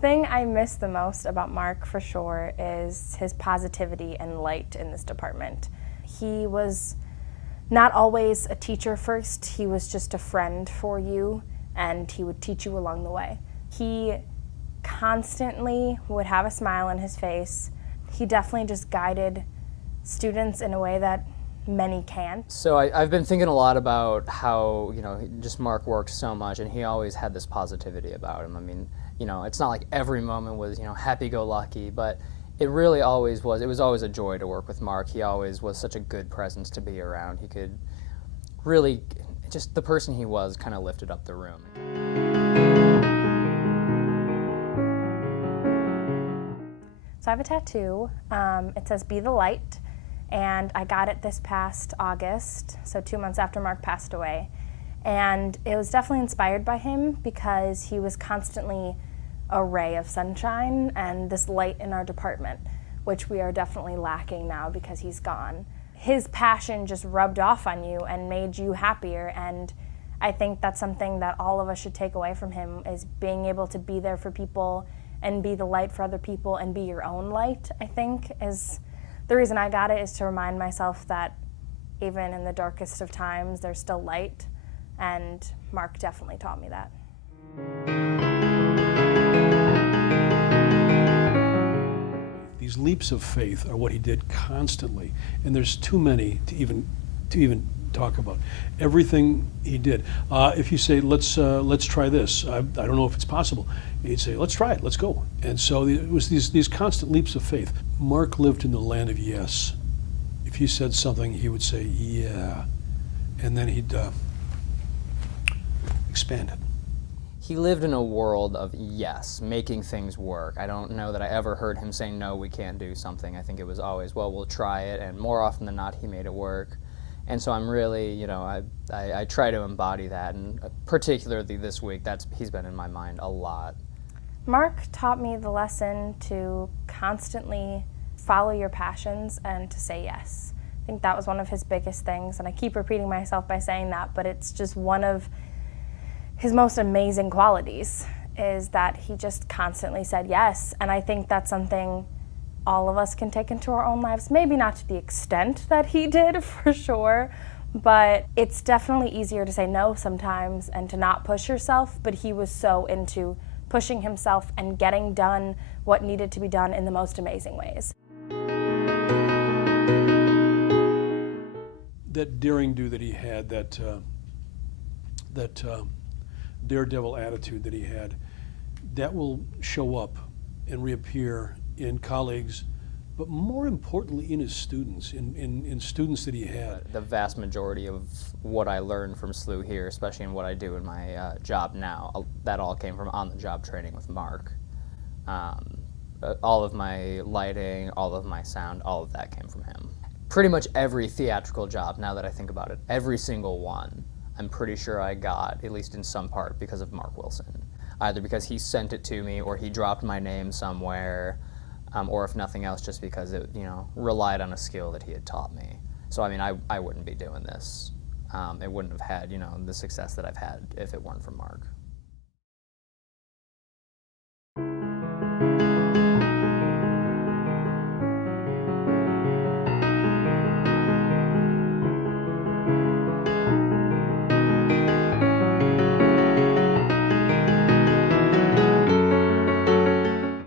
thing I miss the most about Mark, for sure, is his positivity and light in this department. He was not always a teacher first, he was just a friend for you, and he would teach you along the way. He constantly would have a smile on his face. He definitely just guided students in a way that many can't. So I've been thinking a lot about how, just Mark worked so much, and he always had this positivity about him. I mean, it's not like every moment was, happy-go-lucky, but it really always was. It was always a joy to work with Mark. He always was such a good presence to be around. He could really, just the person he was kind of lifted up the room. So I have a tattoo. It says "Be the Light," and I got it this past August, so 2 months after Mark passed away. And it was definitely inspired by him because he was constantly a ray of sunshine and this light in our department, which we are definitely lacking now because he's gone. His passion just rubbed off on you and made you happier, and I think that's something that all of us should take away from him, is being able to be there for people and be the light for other people and be your own light. I think is the reason I got it, is to remind myself that even in the darkest of times there's still light, and Mark definitely taught me that. These leaps of faith are what he did constantly, and there's too many to even talk about. Everything he did. If you say, let's try this, I don't know if it's possible, he'd say, let's try it, let's go. And so it was these constant leaps of faith. Mark lived in the land of yes. If you said something, he would say, yeah, and then he'd expand it. He lived in a world of yes, making things work. I don't know that I ever heard him say, no, we can't do something. I think it was always, well, we'll try it, and more often than not, he made it work. And so I'm really, I try to embody that, and particularly this week, he's been in my mind a lot. Mark taught me the lesson to constantly follow your passions and to say yes. I think that was one of his biggest things, and I keep repeating myself by saying that, but it's just one of his most amazing qualities, is that he just constantly said yes. And I think that's something all of us can take into our own lives. Maybe not to the extent that he did, for sure, but it's definitely easier to say no sometimes and to not push yourself, but he was so into pushing himself and getting done what needed to be done in the most amazing ways. That daring do that he had, that daredevil attitude that he had, that will show up and reappear in colleagues, but more importantly in his students, in students that he had. The vast majority of what I learned from SLU here, especially in what I do in my job now, that all came from on-the-job training with Mark. All of my lighting, all of my sound, all of that came from him. Pretty much every theatrical job, now that I think about it, every single one, I'm pretty sure I got, at least in some part, because of Mark Wilson. Either because he sent it to me, or he dropped my name somewhere, or if nothing else, just because it, relied on a skill that he had taught me. So I mean, I wouldn't be doing this. It wouldn't have had, the success that I've had if it weren't for Mark.